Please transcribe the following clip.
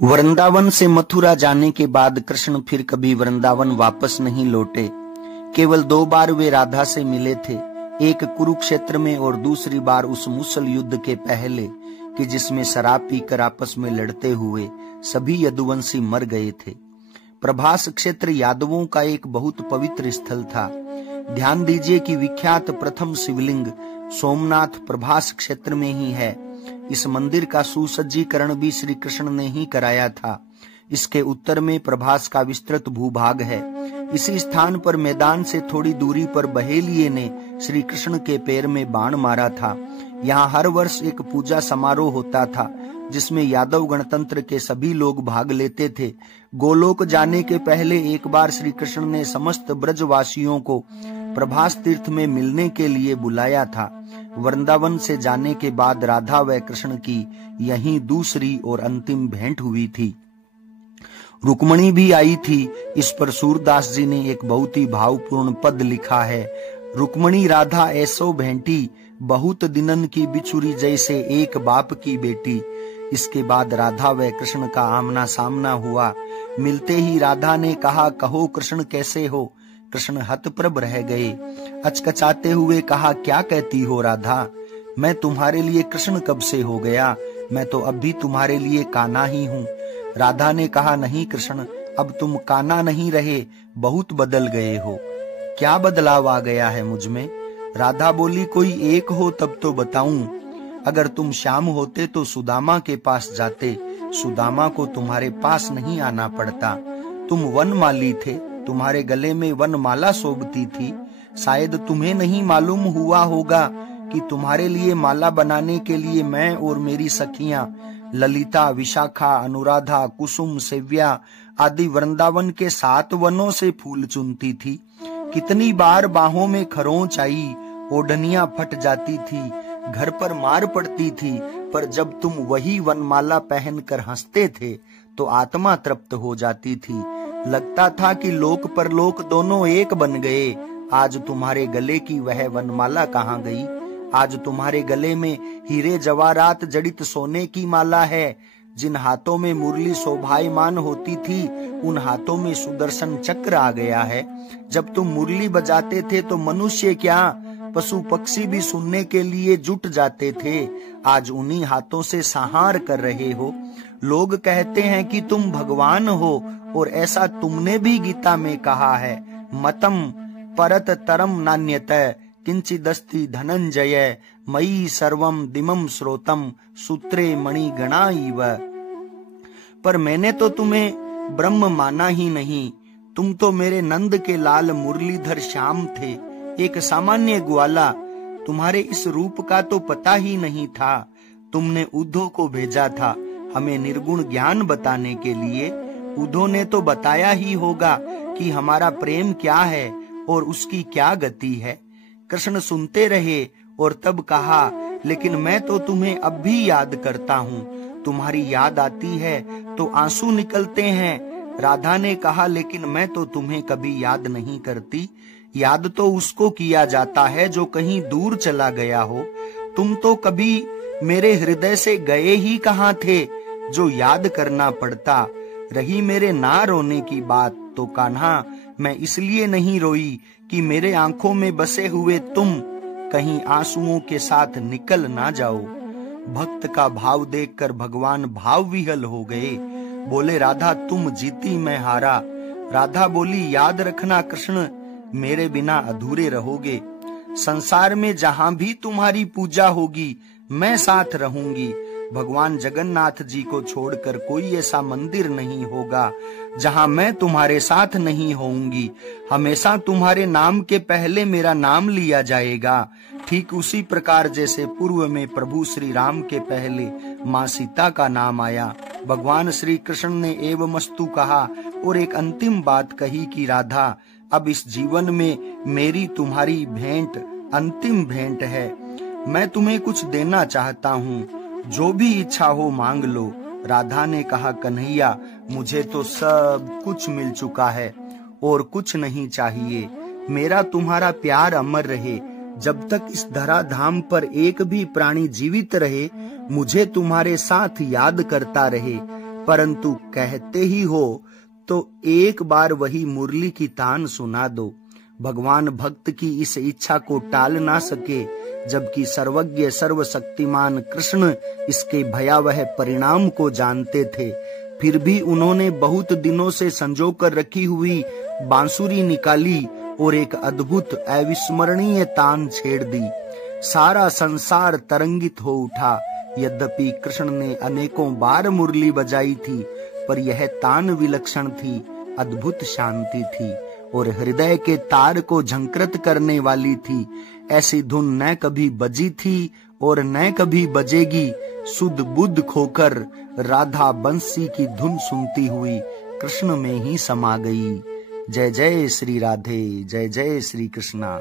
वृंदावन से मथुरा जाने के बाद कृष्ण फिर कभी वृंदावन वापस नहीं लौटे। केवल 2 बार वे राधा से मिले थे, एक कुरुक्षेत्र में और दूसरी बार उस मुसल युद्ध के पहले कि जिसमें शराब पीकर आपस में लड़ते हुए सभी यदुवंशी मर गए थे। प्रभास क्षेत्र यादवों का एक बहुत पवित्र स्थल था। ध्यान दीजिए कि विख्यात प्रथम शिवलिंग सोमनाथ प्रभास क्षेत्र में ही है। इस मंदिर का सुसज्जीकरण भी श्री कृष्ण ने ही कराया था। इसके उत्तर में प्रभास का विस्तृत भूभाग है। इसी स्थान पर मैदान से थोड़ी दूरी पर बहेलिये ने श्री कृष्ण के पैर में बाण मारा था। यहाँ हर वर्ष एक पूजा समारोह होता था जिसमें यादव गणतंत्र के सभी लोग भाग लेते थे। गोलोक जाने के पहले एक बार श्री कृष्ण ने समस्त ब्रजवासियों को प्रभास तीर्थ में मिलने के लिए बुलाया था। वृंदावन से जाने के बाद राधा व कृष्ण की यही दूसरी और अंतिम भेंट हुई थी। रुक्मणी भी आई थी। इस पर सूरदास जी ने एक बहुत ही भावपूर्ण पद लिखा है। रुक्मणी राधा ऐसो भेंटी, बहुत दिनन की बिछुरी जैसे एक बाप की बेटी। इसके बाद राधा व कृष्ण का आमना सामना हुआ। मिलते ही राधा ने कहा, कहो कृष्ण कैसे हो। कृष्ण हतप्रभ रह गए। अचकचाते हुए कहा, क्या कहती हो राधा, मैं तुम्हारे लिए कृष्ण कब से हो गया, मैं तो अब भी तुम्हारे लिए कान्हा ही हूँ। राधा ने कहा, नहीं कृष्ण, अब तुम कान्हा नहीं रहे, बहुत बदल गए हो। क्या बदलाव आ गया है मुझ में। राधा बोली, कोई एक हो तब तो बताऊं। अगर तुम श्याम होते तो सुदामा के पास जाते, सुदामा को तुम्हारे पास नहीं आना पड़ता। तुम वनमाली थे, तुम्हारे गले में वनमाला शोभती थी। शायद तुम्हें नहीं मालूम हुआ होगा कि तुम्हारे लिए माला बनाने के लिए मैं और मेरी सखियां ललिता, विशाखा, अनुराधा, कुसुम, सेव्या आदि वृंदावन के 7 वनों से फूल चुनती थी। कितनी बार बाहों में खरोंच आई, ओढ़नियां फट जाती थी, घर पर मार पड़ती थी, पर जब तुम वही वनमाला पहनकर हंसते थे तो आत्मा तृप्त हो जाती थी। लगता था कि लोक परलोक दोनों एक बन गए। आज तुम्हारे गले की वह वनमाला कहाँ गई। आज तुम्हारे गले में हीरे जवाहरात जड़ित सोने की माला है। जिन हाथों में मुरली शोभायमान होती थी, उन हाथों में सुदर्शन चक्र आ गया है। जब तुम मुरली बजाते थे तो मनुष्य क्या, पशु पक्षी भी सुनने के लिए जुट जाते थे। आज उन्हीं हाथों से संहार कर रहे हो। लोग कहते हैं कि तुम भगवान हो, और ऐसा तुमने भी गीता में कहा है। मतम परत तरम नान्यत किंचिदस्ति धनंजय, मयि सर्वम दिमम श्रोतम सूत्रे मणि गणा इव। पर मैंने तो तुम्हें ब्रह्म माना ही नहीं। तुम तो मेरे नंद के लाल मुरलीधर श्याम थे, एक सामान्य ग्वाला। तुम्हारे इस रूप का तो पता ही नहीं था। तुमने उद्धव को भेजा था हमें निर्गुण ज्ञान बताने के लिए। उद्धव ने तो बताया ही होगा कि हमारा प्रेम क्या है और उसकी क्या गति है। कृष्ण सुनते रहे और तब कहा, लेकिन मैं तो तुम्हें अब भी याद करता हूँ। तुम्हारी याद आती है तो आंसू निकलते हैं। राधा ने कहा, लेकिन मैं तो तुम्हें कभी याद नहीं करती। याद तो उसको किया जाता है जो कहीं दूर चला गया हो। तुम तो कभी मेरे हृदय से गए ही कहाँ थे जो याद करना पड़ता। रही मेरे ना रोने की बात तो कान्हा, मैं इसलिए नहीं रोई कि मेरे आंखों में बसे हुए तुम कहीं आंसुओं के साथ निकल ना जाओ। भक्त का भाव देखकर भगवान भाव विहल हो गए। बोले, राधा तुम जीती मैं हारा। राधा बोली, याद रखना कृष्ण, मेरे बिना अधूरे रहोगे। संसार में जहां भी तुम्हारी पूजा होगी मैं साथ रहूंगी। भगवान जगन्नाथ जी को छोड़कर कोई ऐसा मंदिर नहीं होगा जहां मैं तुम्हारे साथ नहीं होऊंगी। हमेशा तुम्हारे नाम के पहले मेरा नाम लिया जाएगा। ठीक उसी प्रकार जैसे पूर्व में प्रभु श्री राम के पहले माँ सीता का नाम आया। भगवान श्री कृष्ण ने एवमस्तु कहा और एक अंतिम बात कही कि राधा, अब इस जीवन में मेरी तुम्हारी भेंट अंतिम भेंट है। मैं तुम्हें कुछ देना चाहता हूँ, जो भी इच्छा हो मांग लो। राधा ने कहा, कन्हैया मुझे तो सब कुछ मिल चुका है और कुछ नहीं चाहिए। मेरा तुम्हारा प्यार अमर रहे। जब तक इस धरा धाम पर एक भी प्राणी जीवित रहे, मुझे तुम्हारे साथ याद करता रहे। परंतु कहते ही हो तो एक बार वही मुरली की तान सुना दो। भगवान भक्त की इस इच्छा को टाल ना सके, जबकि सर्वज्ञ सर्वशक्तिमान कृष्ण इसके भयावह परिणाम को जानते थे। फिर भी उन्होंने बहुत दिनों से संजो कर रखी हुई बांसुरी निकाली और एक अद्भुत अविस्मरणीय तान छेड़ दी। सारा संसार तरंगित हो उठा। यद्यपि कृष्ण ने अनेकों बार मुरली बजाई थी, पर यह तान विलक्षण थी, अद्भुत शांति थी और हृदय के तार को झंकृत करने वाली थी। ऐसी धुन न कभी बजी थी और न कभी बजेगी। सुध बुद्ध खोकर राधा बंसी की धुन सुनती हुई कृष्ण में ही समा गई। जय जय श्री राधे, जय जय श्री कृष्णा।